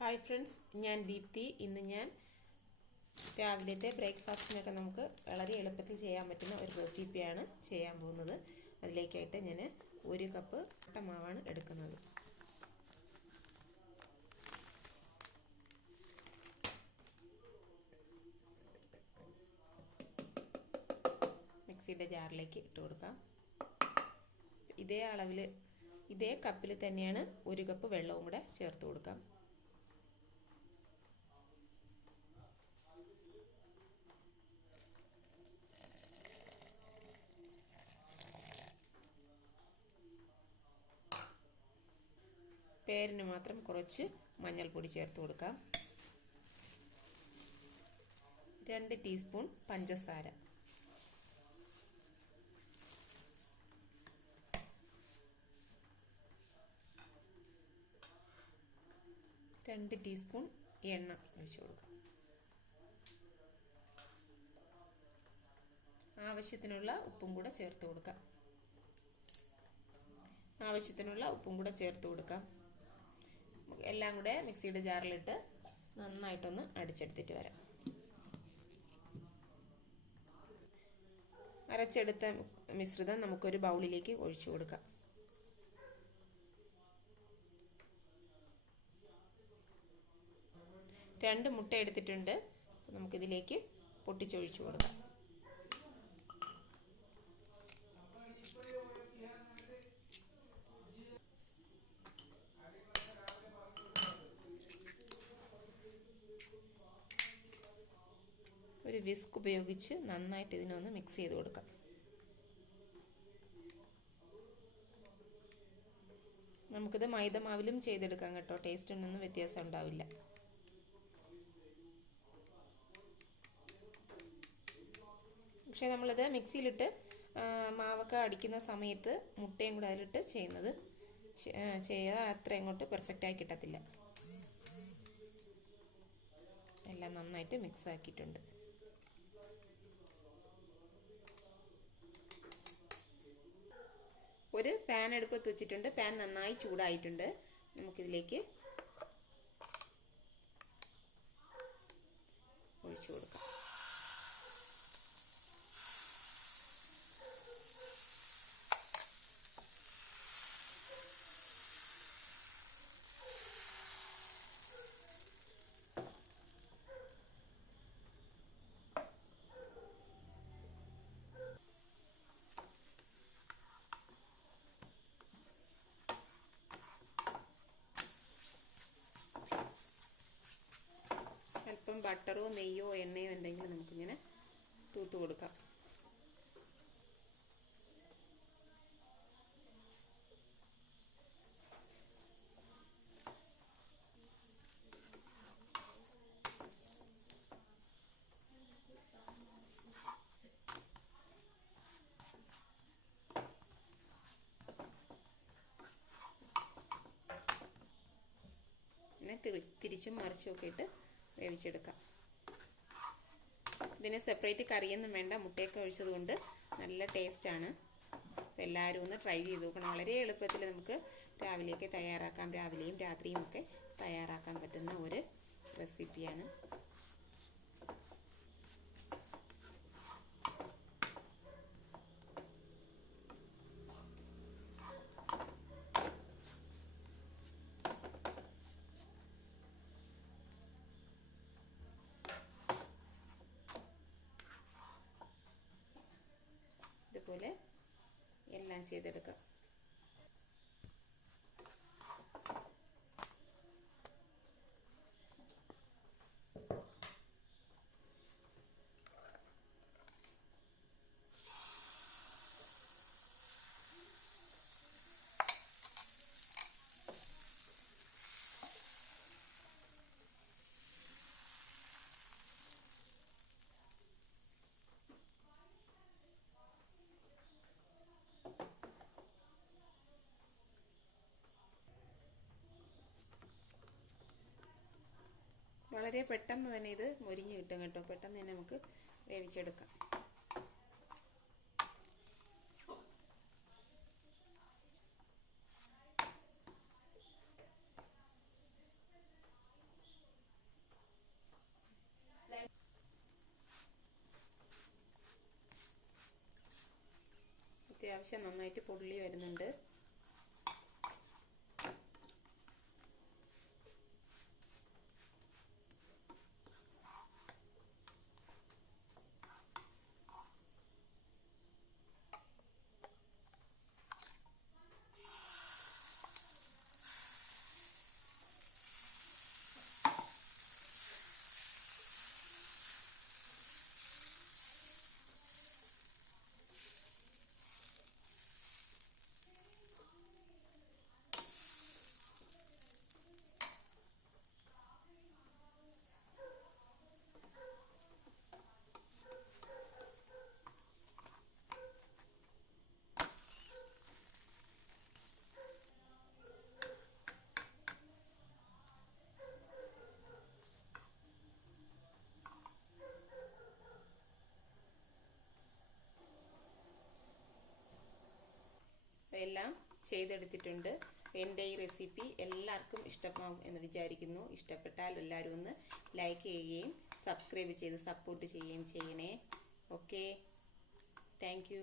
Hi friends, ഞാൻ ദീപ്തി. ഇന്ന് ഞാൻ രാവിലത്തെ ബ്രേക്ക്ഫാസ്റ്റിനൊക്കെ നമുക്ക് വളരെ എളുപ്പത്തിൽ ചെയ്യാൻ പറ്റുന്ന ഒരു റെസിപ്പിയാണ് ചെയ്യാൻ പോകുന്നത്. അതിലേക്കായിട്ട് ഞാൻ 1 കപ്പ് ആട്ടമാവാണ് എടുക്കുന്നത്. മിക്സിയുടെ ജാറിലേക്ക് ഇട്ട് കൊടുക്കാം. ഇതേ അളവിൽ ഇതേ കപ്പിൽ തന്നെയാണ് 1 കപ്പ് വെള്ളവും കൂടെ ചേർത്ത് കൊടുക്കാം. പേരിന് മാത്രം കുറച്ച് മഞ്ഞൾപ്പൊടി ചേർത്ത് കൊടുക്കാം. 2 ടീസ്പൂൺ പഞ്ചസാര, 2 ടീസ്പൂൺ എണ്ണ ഒഴിച്ചു കൊടുക്കാം. ആവശ്യത്തിനുള്ള ഉപ്പും കൂടെ ചേർത്ത് കൊടുക്കാം. എല്ലാം കൂടെ മിക്സിയുടെ ജാറിലിട്ട് നന്നായിട്ടൊന്ന് അടിച്ചെടുത്തിട്ട് വരാം. അരച്ചെടുത്ത മിശ്രിതം നമുക്കൊരു ബൗളിലേക്ക് ഒഴിച്ചു കൊടുക്കാം. രണ്ട് മുട്ട എടുത്തിട്ടുണ്ട്. നമുക്കിതിലേക്ക് പൊട്ടിച്ചൊഴിച്ചു കൊടുക്കാം. ഒരു വിസ്ക് ഉപയോഗിച്ച് നന്നായിട്ട് ഇതിനൊന്ന് മിക്സ് ചെയ്ത് കൊടുക്കാം. നമുക്കിത് മൈദമാവിലും ചെയ്തെടുക്കാം കേട്ടോ. ടേസ്റ്റിനൊന്നും വ്യത്യാസം ഉണ്ടാവില്ല. പക്ഷേ നമ്മളിത് മിക്സിയിലിട്ട് മാവൊക്കെ അടിക്കുന്ന സമയത്ത് മുട്ടയും കൂടെ അതിലിട്ട് ചെയ്താൽ അത്ര ഇങ്ങോട്ട് പെർഫെക്റ്റായി കിട്ടത്തില്ല. എല്ലാം നന്നായിട്ട് മിക്സ് ആക്കിയിട്ടുണ്ട്. ഒരു പാൻ അടുപ്പത്ത് വെച്ചിട്ടുണ്ട്. പാൻ നന്നായി ചൂടായിട്ടുണ്ട്. നമുക്കിതിലേക്ക് ഒഴിച്ചു കൊടുക്കാം. അല്പം ബട്ടറോ നെയ്യോ എണ്ണയോ എന്തെങ്കിലും നമുക്കിങ്ങനെ തൂത്ത് കൊടുക്കാം. പിന്നെ തിരിച്ചും മറിച്ചും ഒക്കെ ഇട്ട് വേവിച്ചെടുക്കാം. ഇതിന് സെപ്പറേറ്റ് കറിയൊന്നും വേണ്ട. മുട്ടയൊക്കെ ഒഴിച്ചത് കൊണ്ട് നല്ല ടേസ്റ്റാണ്. അപ്പോൾ എല്ലാവരും ഒന്ന് ട്രൈ ചെയ്ത് നോക്കണം. വളരെ എളുപ്പത്തിൽ നമുക്ക് രാവിലെയും രാത്രിയും ഒക്കെ തയ്യാറാക്കാൻ പറ്റുന്ന ഒരു റെസിപ്പിയാണ്. ഇതുപോലെ എല്ലാം ചെയ്തെടുക്കാം. വളരെ പെട്ടെന്ന് തന്നെ ഇത് മൊരിഞ്ഞ് കിട്ടും കേട്ടോ. പെട്ടെന്ന് തന്നെ നമുക്ക് വേവിച്ചെടുക്കാം. അത്യാവശ്യം നന്നായിട്ട് പൊള്ളി വരുന്നുണ്ട്. എല്ലാം ചെയ്തെടുത്തിട്ടുണ്ട്. എൻ്റെ ഈ റെസിപ്പി എല്ലാവർക്കും ഇഷ്ടമാവും എന്ന് വിചാരിക്കുന്നു. ഇഷ്ടപ്പെട്ടാൽ എല്ലാവരും ഒന്ന് ലൈക്ക് ചെയ്യുകയും സബ്സ്ക്രൈബ് ചെയ്ത് സപ്പോർട്ട് ചെയ്യുകയും ചെയ്യണേ. Okay, thank you.